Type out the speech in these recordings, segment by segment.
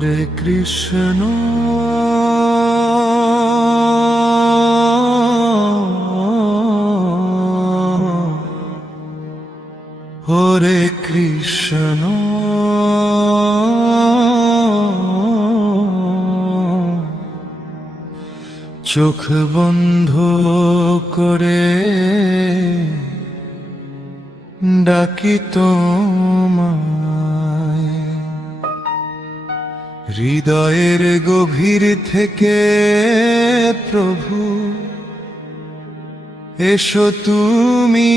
হরে কৃষ্ণ হরে কৃষ্ণ চোখ বন্ধ করে ডাকি তোমায়, হৃদয়ের গভীর থেকে প্রভু এসো তুমি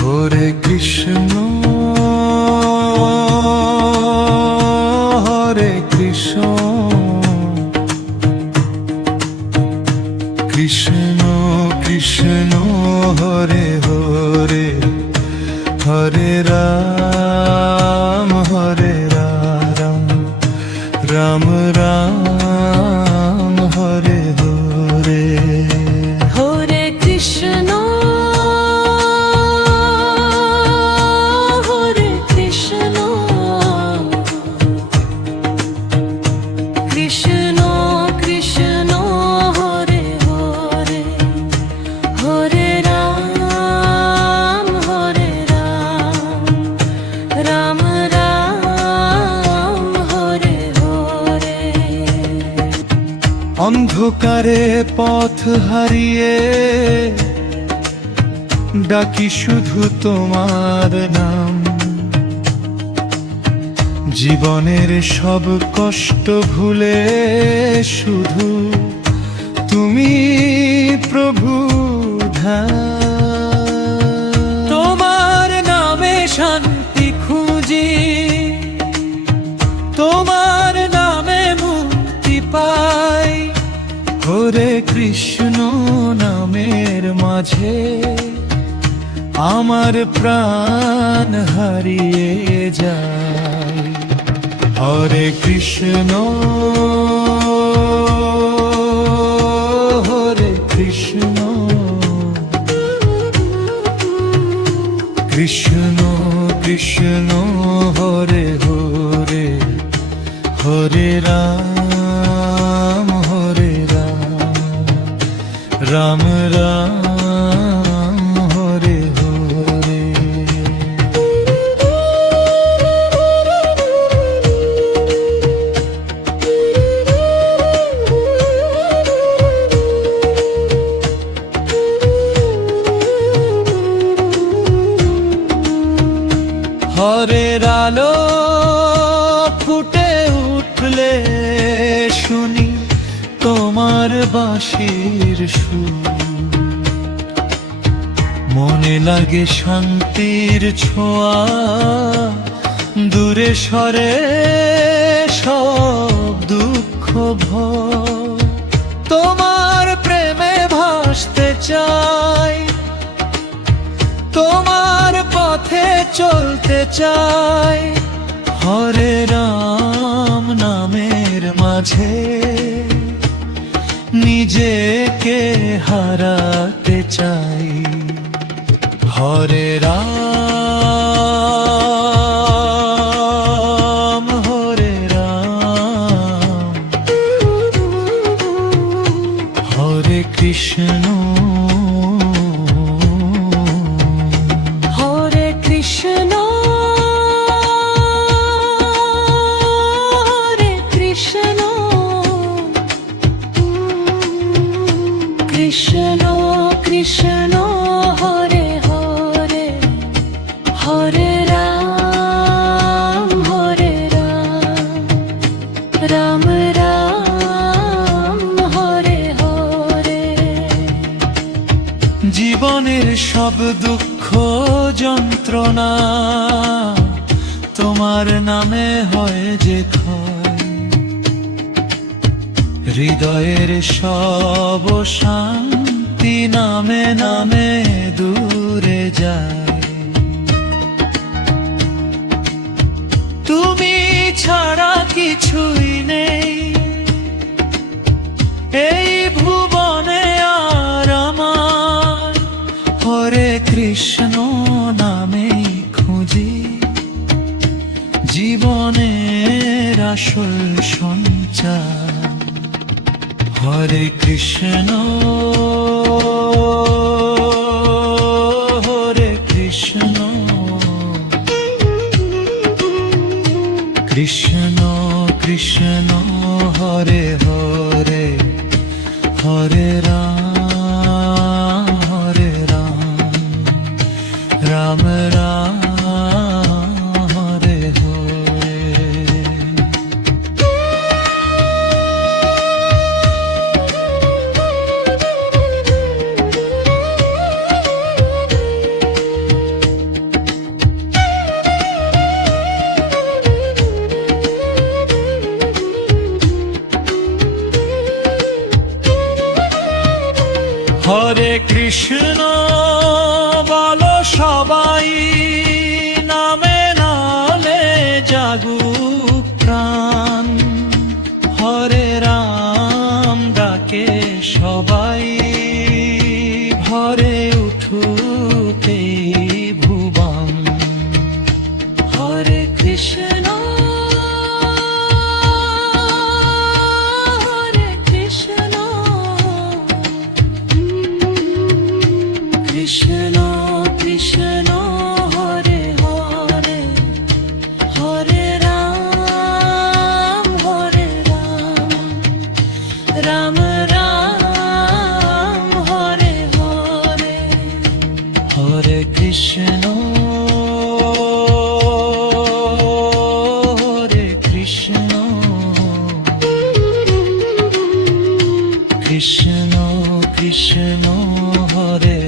হরে কৃষ্ণ হরে কৃষ্ণ কৃষ্ণ কৃষ্ণ হরে হরে হরে রাম হরে রাম রাম রাম হরে হরে হরে কৃষ্ণ হরে কৃষ্ণ কৃষ্ণ কৃষ্ণ হরে হরে হরে রাম রাম রাম হরে হরে। অন্ধকারে পথ হারিয়ে ডাকি শুধু তোমার নাম, জীবনের সব কষ্ট ভুলে শুধু তুমি প্রভু ধ্যান। তোমার নামে শান্তি খুঁজি, তোমার নামে মুক্তি পাই, হরে কৃষ্ণ নামের মাঝে আমার প্রাণ হারিয়ে যায়। হরে কৃষ্ণ হরে কৃষ্ণ কৃষ্ণ কৃষ্ণ হরে হরে হরে রাম হরে রাম রাম রাম হরে হরে। হরের আলো ফুটে উঠলে শুনি তোমার বাঁশির সুর, মনে লাগে শান্তির ছোঁয়া, দূরে সরে সব দুঃখ ভয়। তোমার প্রেমে ভাসতে চাই, তোমার পথে চলতে চাই, হরে রাম নামের মাঝে নিজেকে হারাতে চাই। হরে রাম হরে রাম হরে কৃষ্ণ হরে কৃষ্ণ হরে কৃষ্ণ কৃষ্ণ কৃষ্ণ হরে হরে হরে রাম রাম রাম হরে হরে। জীবনের সব দুঃখ যন্ত্রণা তোমার নামে হয় যে ক্ষয়, হৃদয়ের সব শান্তি নামে নামে দূরে যায়। তুমি ছাড়া কিছুই নেই এই ভুবনে আর আমার কৃষ্ণ নামেই খুঁজি জীবনের আসল সঞ্চার। হরে কৃষ্ণ হরে কৃষ্ণ কৃষ্ণ কৃষ্ণ হরে হরে হরে রাম হরে রাম রাম রাম হরে হরে। হরে কৃষ্ণ বলো সবাই, নামে নালে জাগুক প্রাণ। হরে রাম ডাকে সবাই, ভরে উঠুক এই ভুবন। হরে কৃষ্ণ হরে কৃষ্ণ কৃষ্ণ কৃষ্ণ হরে হরে হরে রাম রাম রাম হরে হরে। হরে কৃষ্ণ হরে কৃষ্ণ কৃষ্ণ কৃষ্ণ হরে